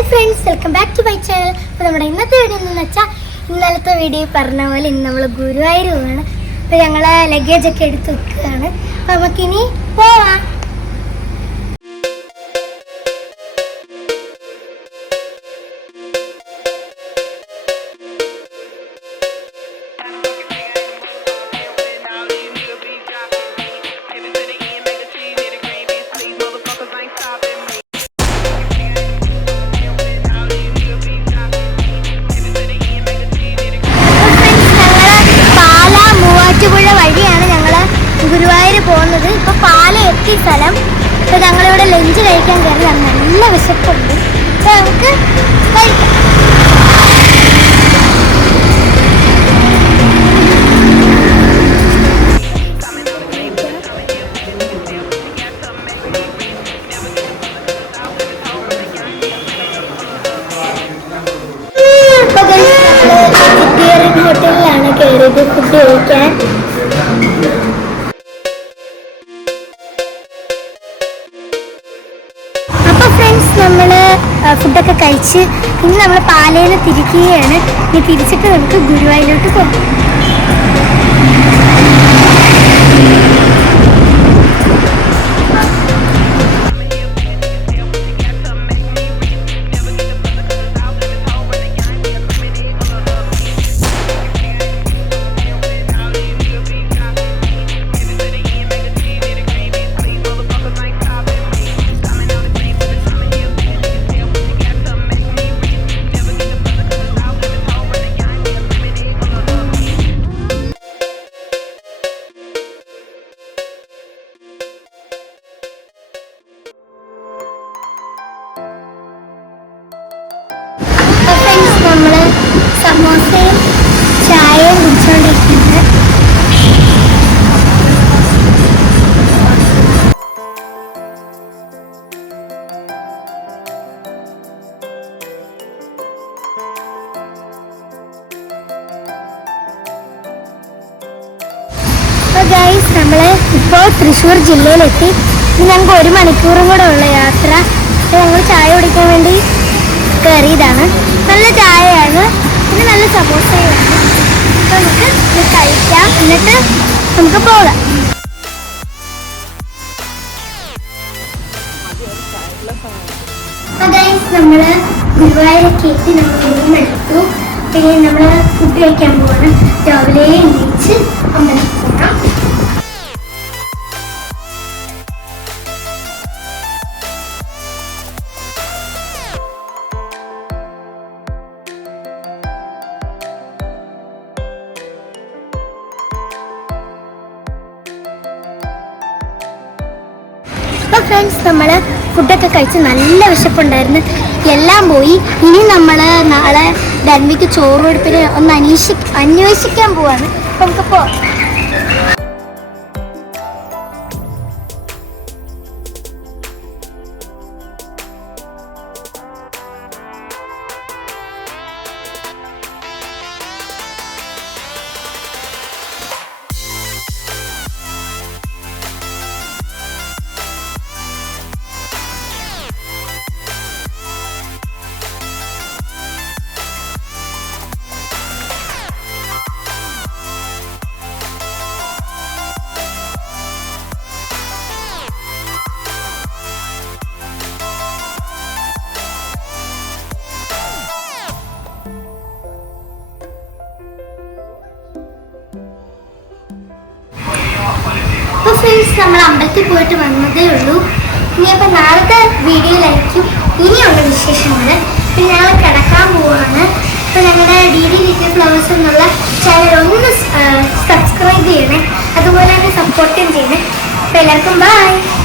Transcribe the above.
Hi friends, welcome back to my channel. അപ്പോൾ നമ്മുടെ ഇന്നത്തെ വീഡിയോ എന്ന് വെച്ചാൽ ഇന്നലത്തെ വീഡിയോ പറഞ്ഞ പോലെ ഇന്ന് നമ്മൾ ഗുരുവായൂർ പോവാണ്. അപ്പോൾ ഞങ്ങൾ ലഗേജൊക്കെ എടുത്ത് വെക്കുകയാണ്. അപ്പോൾ നമുക്കിനി പോവാം. വഴിയാണ് ഞങ്ങൾ ഗുരുവായൂർ പോകുന്നത്. ഇപ്പോൾ പാല എത്തിയ സ്ഥലം. ഇപ്പോൾ ഞങ്ങളിവിടെ ലഞ്ച് കഴിക്കാൻ കയറിയതാണ്. നല്ല വിശപ്പുണ്ട്. അപ്പോൾ നമുക്ക് കഴിക്കാം. ഹോട്ടലിലാണ് കയറിയത് ഫുഡ് കഴിക്കാൻ. അപ്പോൾ ഫ്രണ്ട്സ്, നമ്മൾ ഫുഡൊക്കെ കഴിച്ച് ഇനി നമ്മൾ പാലയിൽ തിരിക്കുകയാണ്. ഇനി തിരിച്ചിട്ട് നമുക്ക് ഗുരുവായൂരിലോട്ട് പോകാം. നമ്മൾ സമോസയും ചായയും കുടിച്ചുകൊണ്ടിരിക്കുന്നത്. അപ്പോൾ ഗൈസ്, നമ്മൾ ഇപ്പോൾ തൃശ്ശൂർ ജില്ലയിലെത്തി. ഇനി ഞങ്ങൾക്ക് 1 മണിക്കൂറും കൂടെ ഉള്ള യാത്ര. ഞങ്ങൾ ചായ കുടിക്കാൻ വേണ്ടി കയറിയതാണ്. നല്ല ചായയാണ്, പിന്നെ നല്ല സമോസയാണ്. അപ്പോൾ നമുക്ക് ഇത് കഴിക്കാം, എന്നിട്ട് നമുക്ക് പോകാം. അപ്പോൾ ഗൈസ്, നമ്മൾ ഗുരുവായൂരൊക്കെ എത്തി. നമ്മൾ റൂം എടുത്തു. പിന്നെ നമ്മൾ ഫുഡ് കഴിക്കാൻ പോവാണ്. രാവിലെ എണീച്ച് അമ്പലത്തിൽ പോകാം. അപ്പോൾ ഫ്രണ്ട്സ്, നമ്മൾ ഫുഡൊക്കെ കഴിച്ച് നല്ല വിശപ്പുണ്ടായിരുന്നു. എല്ലാം പോയി. ഇനി നമ്മൾ നാളെ ധന്വിക്ക് ചോറ് കൊടുപ്പിന് ഒന്ന് അന്വേഷിക്കാൻ പോവാണ്. അപ്പോൾ നമുക്ക് പോവാം. അപ്പോൾ ഫ്രണ്ട്സ്, നമ്മൾ അമ്പലത്തിൽ പോയിട്ട് വന്നതേ ഉള്ളൂ. ഇനിയപ്പോൾ നാളത്തെ വീഡിയോയിലായിരിക്കും ഇനിയുള്ള വിശേഷങ്ങൾ. പിന്നെ ഞങ്ങൾ കിടക്കാൻ പോവാണ്. അപ്പോൾ ഞങ്ങളുടെ DD Little Flowers എന്നുള്ള ചാനൽ ഒന്ന് സബ്സ്ക്രൈബ് ചെയ്യണേ, അതുപോലെ തന്നെ സപ്പോർട്ടും ചെയ്യണേ. അപ്പോൾ എല്ലാവർക്കും ബൈ.